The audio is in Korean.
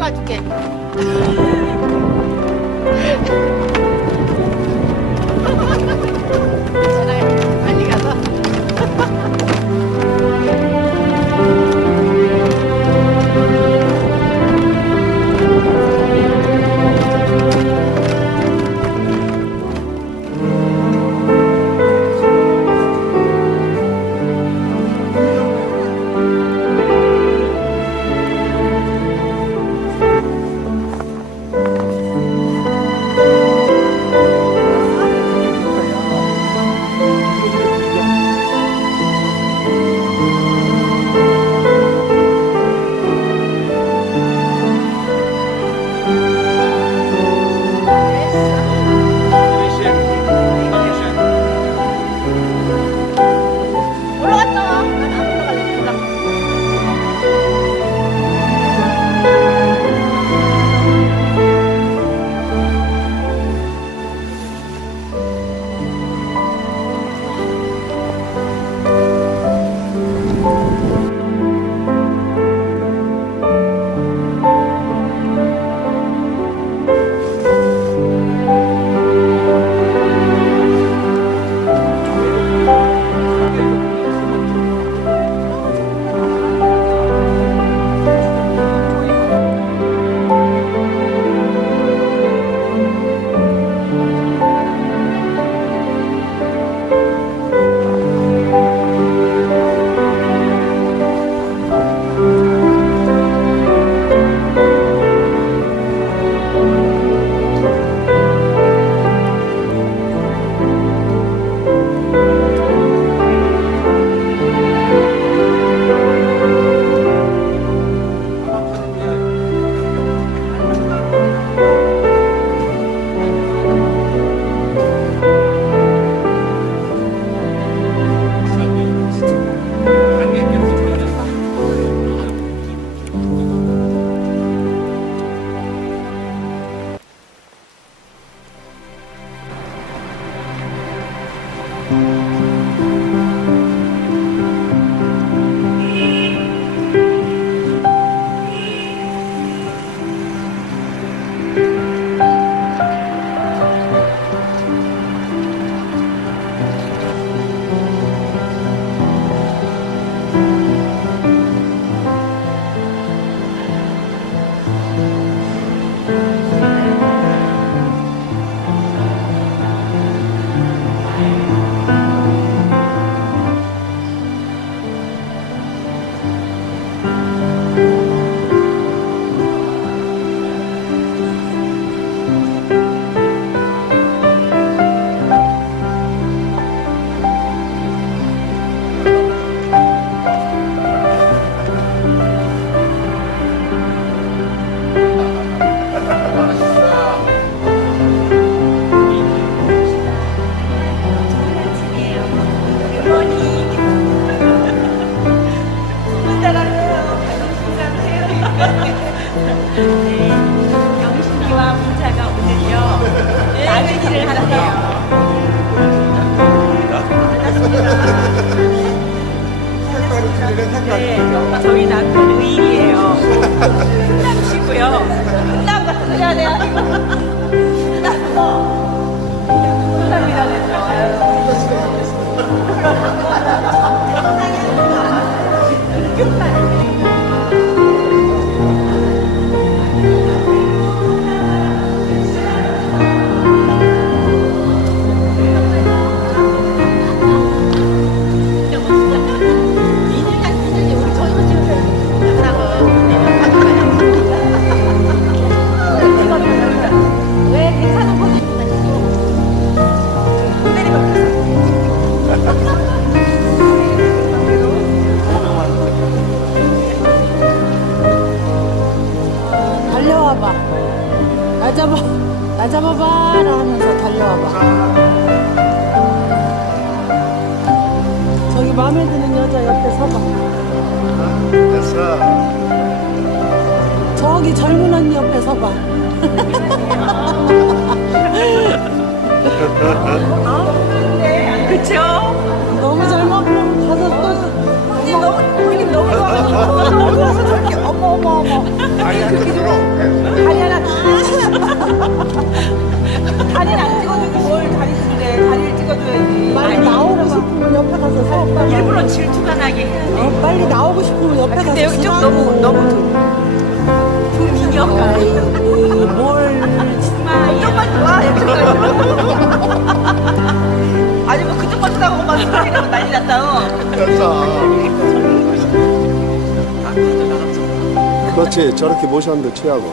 가줄게. 괜찮아요. 빨리 가서. 올라갔잖아. 난안 올라가니까. 영신이와 문자가 오늘요 나들이를 한대요. 네, 저희 남편 의일이에요. 훈남이시고요. 훈남 같은 소리 하네요. 훈남이라는 거. 왜 괜찮은 거지? 달려와봐. 나 잡아봐라 하면서 달려와봐. 저기 마음에 드는 여자 옆에 서봐. 됐어. 저기 젊은 언니 옆에 서봐. 그쵸? 너무 젊어 보면 가서 또 너무 좋아가지고. 너무 좋아서 저렇게 어머. 아니한테 들어. 다리 하나 다리는 안 찍어주고 뭘 다리 주래. 다리를 찍어줘야지. 빨리 나오고 싶으면 옆에 가서 살까. 일부러 질투가 나게 해야지. 빨리 나오고 싶으면 옆에 가서. 근데 여기 좀 너무 미녀가. 아이고, 뭘. 그쪽만 좋아. 여기까지. 아니 뭐 그쪽만 좋다고 막 소리내면 난리 났다. 됐어. 그렇지. 저렇게 모셨는데 취하고.